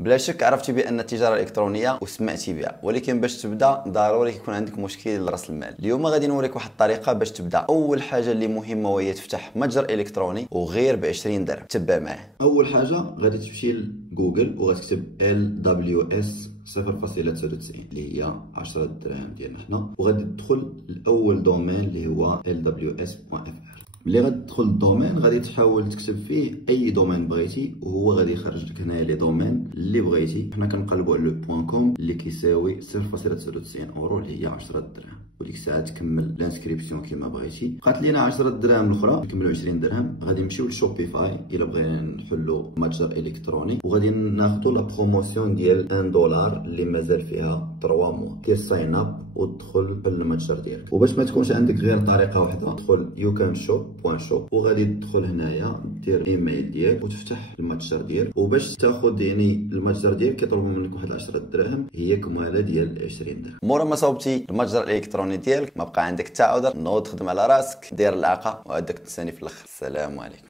بلا شك عرفتي بان التجاره الالكترونيه وسمعتي بها، ولكن باش تبدا ضروري يكون عندك مشكل راس المال. اليوم غادي نوريك واحد الطريقه باش تبدا. اول حاجه اللي مهمه وهي تفتح متجر الكتروني وغير ب 20 درهم. تبع معاه. اول حاجه غادي تمشي لجوجل وغتكتب LWS 0.99 اللي هي 10 دراهم ديالنا حنا، وغادي تدخل لاول دومين اللي هو lws.fr. ملي غادي تدخل الدومين غادي تحاول تكتب فيه اي دومين بغيتي، وهو غادي يخرج لك هنايا لي دومين اللي بغيتي. حنا كنقلبوا على .com اللي كيساوي 0.99 اورو اللي هي 10 دراهم، وديك الساعه تكمل لانسكريبسيون كيما بغيتي. بقات لينا 10 دراهم الاخرى نكملوا 20 درهم. غادي نمشيو لشوبيفاي الا بغينا نحلوا متجر الكتروني، وغادي ناخذوا لا بروموسيون ديال 1 دولار اللي مازال فيها 3 موا. دير ساين اب وتدخل بالمتجر ديالك. وباش ما تكونش عندك غير طريقه واحده، دخل youcanshop.shop وغادي تدخل هنايا دير ايميل ديالك وتفتح المتجر ديالك. وباش تاخذ يعني المتجر ديالك كيطلبوا منك واحد 10 دراهم هي كماله ديال 20 درهم. مورا ما صوبتي المتجر الالكتروني ديالك ما بقى عندك حتى عذر، نوض خدم على راسك، دير العاقه وعندك تساني في الاخر. السلام عليكم.